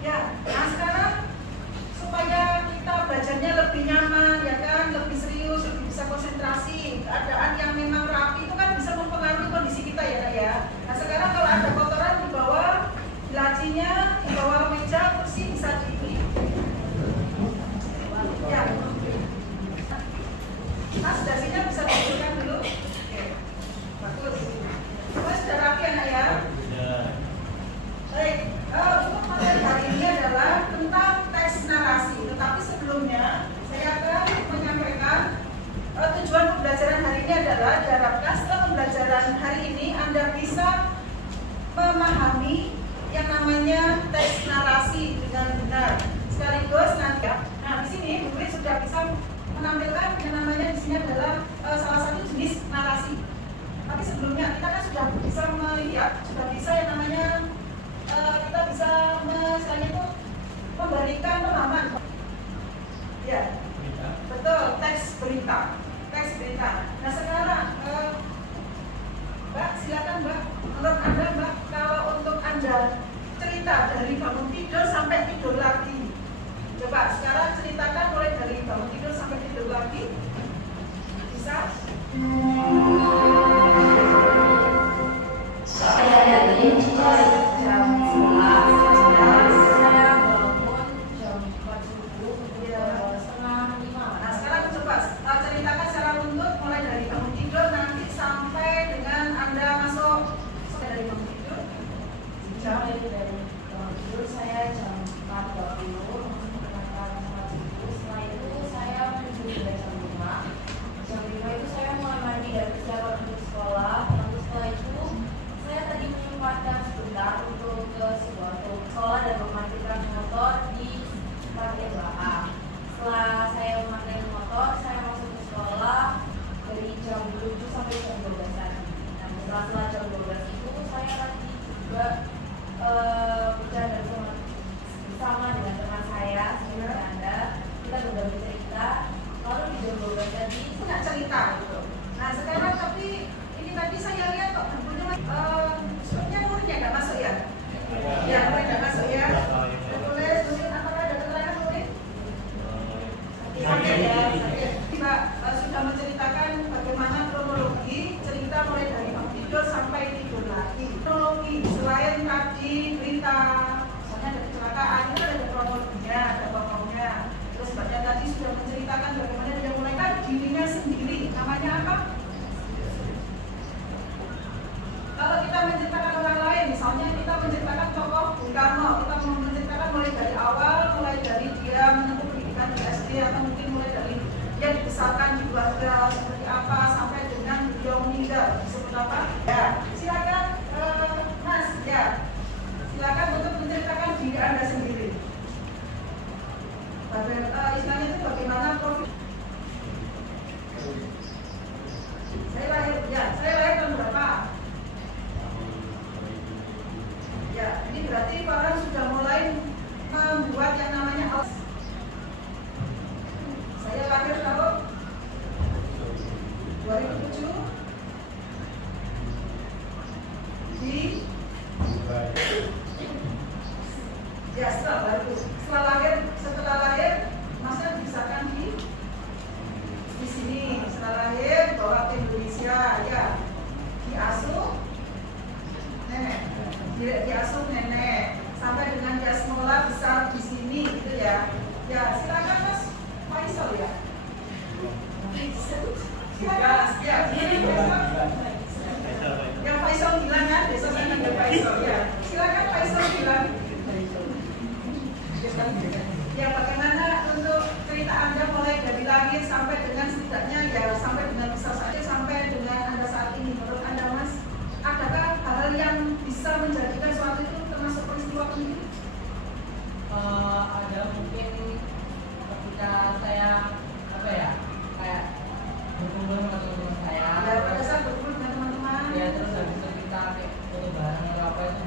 Ya, nah sekarang supaya kita belajarnya lebih nyaman, ya kan, lebih serius, lebih bisa konsentrasi. Keadaan yang memang rapi itu kan bisa mempengaruhi kondisi kita ya, Kak ya. Nah sekarang kalau ada kotoran di bawah lacinya, di bawah meja, kursi bisa di ya. Nah, dasinya bisa dibersihkan dulu. Oke, bagus. Semua sudah rapi anak ya? Baik, untuk materi hari ini adalah tentang teks narasi. Tetapi sebelumnya saya akan menyampaikan tujuan pembelajaran hari ini adalah diharapkan setelah pembelajaran hari ini Anda bisa memahami yang namanya teks narasi dengan benar. Sekaligus nanti, nah di sini murid sudah bisa menampilkan yang namanya di sini adalah salah satu jenis narasi. Tapi sebelumnya kita kan sudah bisa melihat, sudah bisa yang namanya kita bisa misalnya itu memberikan pemahaman. Ya, betul, teks berita. Nah sekarang, Mbak, silakan Mbak. Menurut Anda Mbak, kalau untuk Anda cerita dari bangun tidur sampai tidur lagi, coba sekarang ceritakan mulai dari bangun tidur sampai tidur lagi. Bisa? Saya dari jam 11. Saya bangun jam 4 subuh, setengah 5. Nah sekarang coba ceritakan secara runtut mulai dari bangun tidur nanti sampai dengan Anda masuk dari bangun tidur. Mulai dari bangun tidur saya jam 4.20 berangkat sholat subuh. Setelah itu saya menuju ke jam 5. Jam 5 itu saya mulai mandi dan persiapan untuk sekolah. Lalu setelah itu saya tadi menyempatkan sebentar untuk ke sebuah sekolah dan memarkirkan motor di parkir belakang. Setelah saya memakai motor, saya masuk ke sekolah dari jam 7 sampai jam 12 tadi. Nah, setelah jam 12 itu saya tadi juga bercanda bersama dengan teman saya, Anda. Kita berbagi cerita. Lalu di jam 12 tadi Nggak cerita gitu. Nah sekarang tapi ini tadi saya lihat kok bukunya sepertinya muridnya nggak masuk ya? Ya murid nggak masuk ya. Tulis apakah ada keterangan murid? Sakit ya, sakit. Mbak sudah menceritakan bagaimana kronologi cerita mulai dari bangun tidur sampai tidur lagi. Kronologi selain tadi berita, misalnya ada kecelakaan itu ada kronologinya, ada pokoknya. Terus Mbaknya tadi sudah menceritakan bagaimana dia mulai dirinya sendiri. Namanya apa? Kalau kita menceritakan orang lain, misalnya kita menceritakan tokoh Bung Karno, kita menceritakan mulai dari awal, mulai dari dia menempuh pendidikan di SD atau mungkin mulai dari dia dibesarkan di keluarga seperti apa sampai dengan beliau meninggal. Disebut apa? Ya, silakan Mas. Ya, silakan untuk menceritakan diri Anda sendiri. Istilahnya itu bagaimana profil. Saya lahir tahun berapa? Ya, ini berarti orang sudah mulai membuat yang namanya saya lahir tahun 2007 di ya setelah lahir masa dibesarkan di sini. Setelah lahir bawa ke Indonesia ya, diasuh nenek sampai dengan dia sekolah besar di sini gitu ya. Ya silakan Mas Faisal ya. Silakan ya. Yang Faisal bilang kan, besok saya ada Faisal ya. Silakan Faisal bilang. Ya bagaimana untuk cerita Anda mulai dari lahir sampai dengan setidaknya ya sampai dengan besar saja sampai dengan Anda saat ini. Menurut Anda Mas, adakah hal yang bisa menjadikan suatu itu termasuk peristiwa penting? Ada mungkin ketika saya kayak berkumpul sama teman-teman saya. Ya pada saat berkumpul dengan teman-teman. Ya terus habis itu kita kayak foto bareng atau apa itu